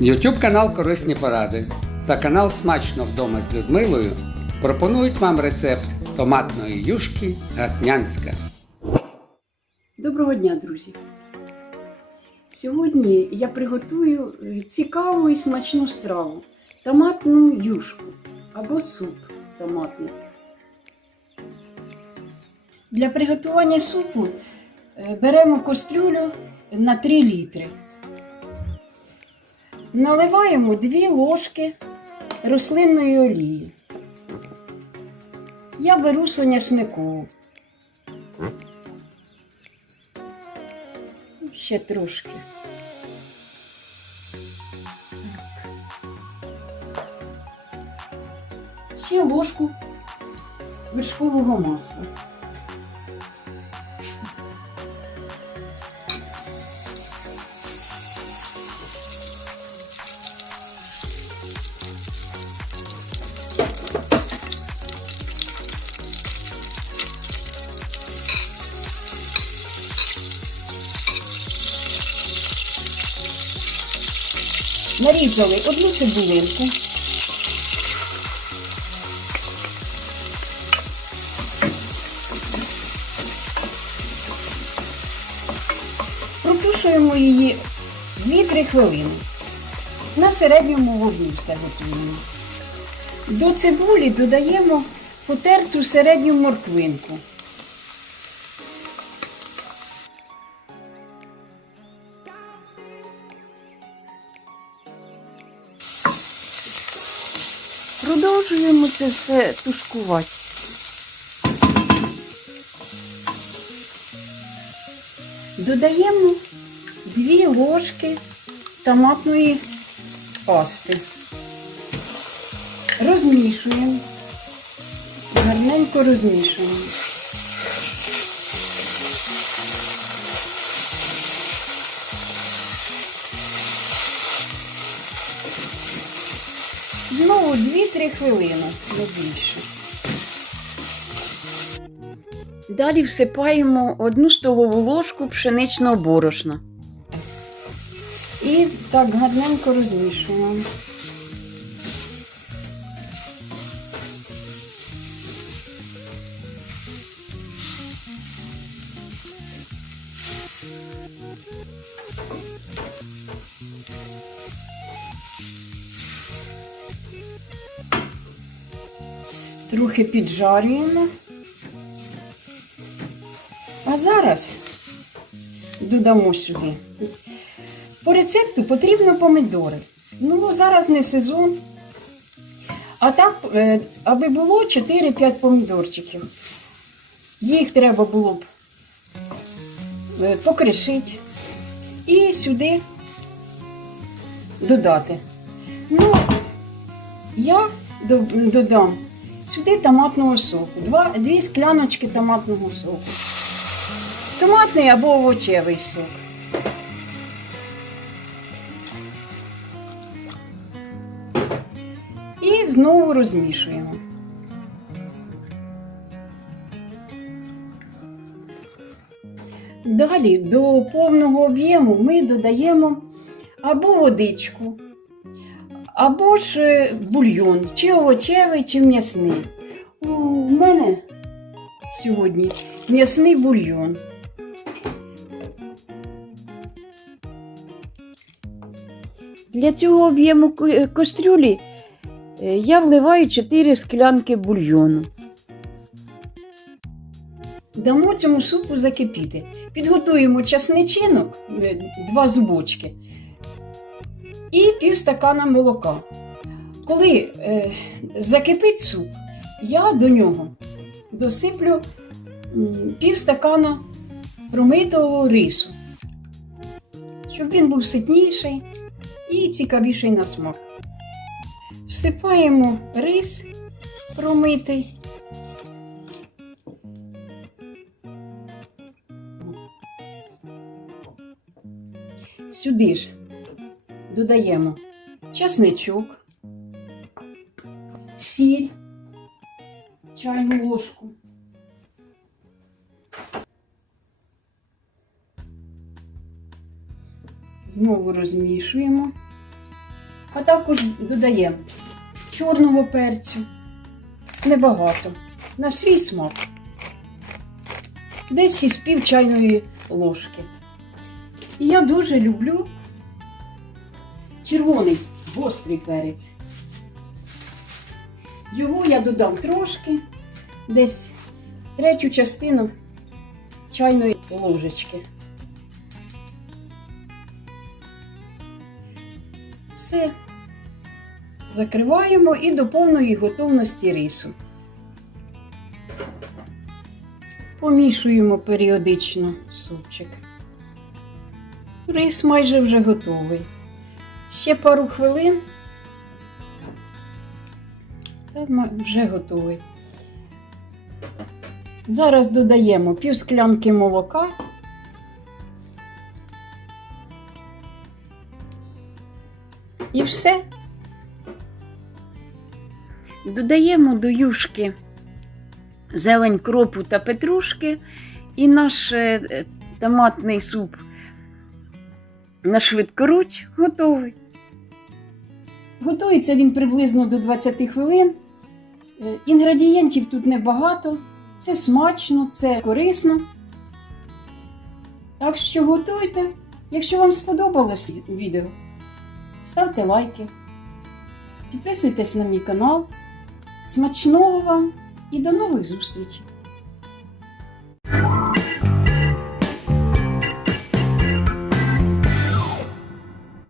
YouTube канал Корисні поради та канал Смачно вдома з Людмилою пропонують вам рецепт томатної юшки гатнянська. Доброго дня, друзі! Сьогодні я приготую цікаву і смачну страву томатну юшку або суп томатний. Для приготування супу е, беремо кастрюлю на 3 літри. Наливаємо 2 ложки рослинної олії. Я беру соняшникову. Ще трошки. Ще ложку вершкового масла. Нарізали одну цибулинку. Протушуємо її 2-3 хвилини. На середньому вогні все готуємо. До цибулі додаємо потерту середню морквинку. Продовжуємо це все тушкувати. Додаємо 2 ложки томатної пасти. Розмішуємо. Гарненько розмішуємо. Знову 2-3 хвилини, не більше. Далі всипаємо одну столову ложку пшеничного борошна. І так гарненько розмішуємо. Трохи піджарюємо. А зараз додамо сюди. По рецепту потрібно помідори. Ну, зараз не сезон. А так, е, аби було 4-5 помідорчиків. Їх треба було б е, покришити і сюди додати. Ну, я додам сюди томатного соку. Дві скляночки томатного соку. Томатний або овочевий сок. І знову розмішуємо. Далі до повного об'єму ми додаємо або водичку, або ж е, бульйон, чи овочевий, чи м'ясний. У мене сьогодні м'ясний бульйон. Для цього об'єму кастрюлі е, я вливаю 4 склянки бульйону. Дамо цьому супу закипіти. Підготуємо часничинок, 2 зубочки і пів стакана молока. Коли е, закипить суп, я до нього досиплю пів стакана промитого рису, щоб він був ситніший і цікавіший на смак. Всипаємо рис промитий. Сюди ж додаємо часничок, сіль, чайну ложку. Знову розмішуємо. А також додаємо чорного перцю. Небагато. На свій смак. Десь із пів чайної ложки. І я дуже люблю червоний гострий перець. Його я додам трошки, десь третю частину чайної ложечки. Все. Закриваємо і до повної готовності рису. Помішуємо періодично супчик. Рис майже вже готовий. Ще пару хвилин. Та вже готовий. Зараз додаємо пів склянки молока. І все. Додаємо до юшки зелень кропу та петрушки і наш е, е, томатний суп на швидкоруч готовий. Готується він приблизно до 20 хвилин. Е, Інгредієнтів тут небагато. Це смачно, це корисно. Так що готуйте. Якщо вам сподобалось відео, ставте лайки, підписуйтесь на мій канал. Смачного вам і до нових зустрічей!